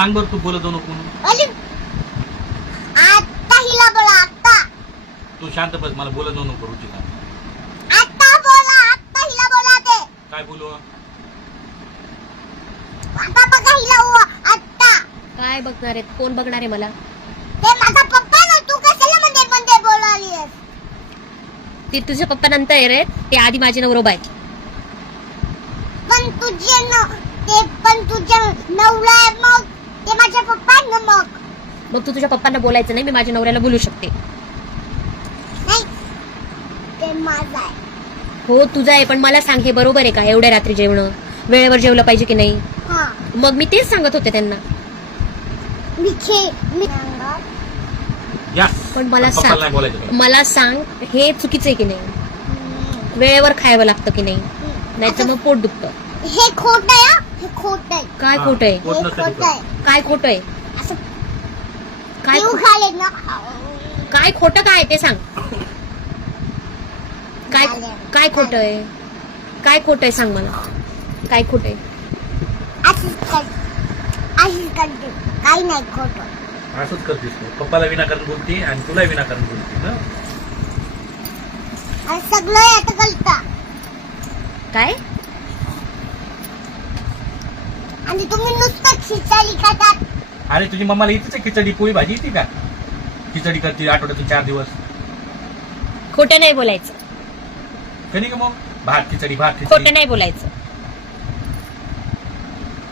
सांग बरं, तू बोलत जाऊ नको. आता हिला बोला आता. तू शांत बस, मला बोलत जाऊ नको रुचिका. आता बोला, आता हिला बोला ते. काय बोलू? आता बघा हिला आता. काय बघणार आहे? कोण बघणार आहे मला? ते माझा पप्पा ना, तू कशाला मध्ये बोलालीस? ते तुझ्या पप्पा नंतर आहे रे, ते आधी माझे नवरोबा आहे. पण तुझे नवरा आहे, मग ते माझ्या पप्पा ना. मग तू तुझ्या पप्पांना बोलायचं नाही, मी माझ्या नवऱ्याला बोलू शकते. नाही, ते माझा आहे. हो तुझा आहे, पण मला सांग हे बरोबर आहे का? एवढ्या रात्री जेवणं वेळेवर जेवलं पाहिजे की नाही? हा, मग मी तेच सांगत होते त्यांना. पण मला सांग हे चुकीचं आहे की नाही? वेळेवर खायला लागतं की नाही? नाही तर मग पोट दुखतं. हे खोट आहे, हे खोट आहे. काय खोट आहे? खोट आहे. काय खोट आहे? असं काय तू खाले ना. काय खोटं काय ते सांग. काय काय खोटं आहे? काय खोटं आहे सांग मला. काय खोटं आहे? असंच करते, काही नाही खोटं. असंच करतेस तू. पप्पाला विनाकारण बोलते आणि तुला विनाकारण बोलते ना. आणि सगळं आता कळतं. काय? आणि तुम्ही नुसतं खिचडी खातात. अरे तुझी मम्माला येतेच आहे खिचडी पोळी भाजी येते का? खिचडी करते आठवड्यातून 4 दिवस. खोटं नाही बोलायचं. कधी का मग भात खिचडी खोटं नाही बोलायचं.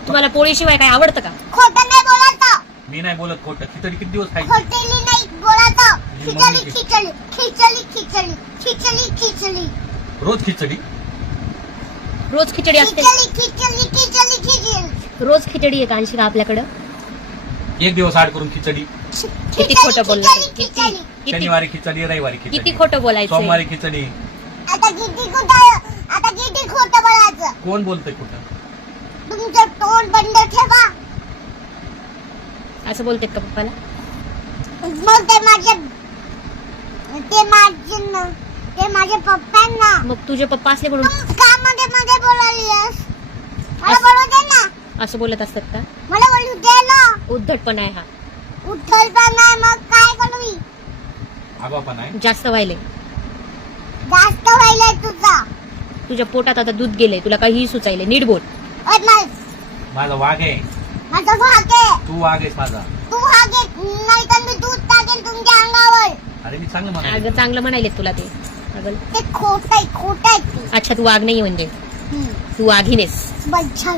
तुम्हाला पोळीशिवाय काय आवडतं का? खोटं नाही बोलायचं. मी नाही बोलत खोटं. खिचडी किती दिवस खायची? खोटेली नाही बोलायचं. खिचडी खिचडी खिचडी खिचडी खिचडी खिचडी. रोज खिचडी? रोज खिचडी असते. खिचडी खिचडी खिचडी खिचडी. रोज खिचडी आहे का अंशिका आपल्याकडं? एक दिवस आड करून खिचडी. किती खोटं बोलणार? किती शनिवारी खिचडी, रविवारी खिचडी. किती खोटं बोलायचं? सोमवारी खिचडी. आता किती खोटं बोलायचं? कोण बोलतंय खोटं? तुमचं तोंड बंद ठेवा. असं बोलतेत का पप्पाला? मग ते माझे पप्पांना. मग तुझे पप्पा असले म्हणून का मध्ये बोलालीस? मला बोलू दे ना. असं बोलत असतात का? मला बोलू दे ना. उद्धटपणा आहे हा. उठलपणा मग काय करू मी? आबापा नाही. जास्त व्हायले. जास्त व्हायलंय तुझा. तुझ्या पोटात आता दूध गेलंय, तुला काही सुचायले. नीट बोल. माझा वाघ आहे. माझा भाग आहे. तू वाघ आहेस माझा. तू भाग आहे, नाही तर मी दूध टाकेल तुमच्या अंगावर. अरे मी चांगलं म्हणाले. अगं चांगलं म्हणायले तुला ते. अगं ते खोट आहे ते. अच्छा तू वाघ नाही म्हणजे तू वाघिनेस. बच्चा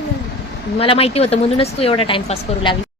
मला माहिती होतं म्हणूनच तू एवढा टाइमपास करू लागली.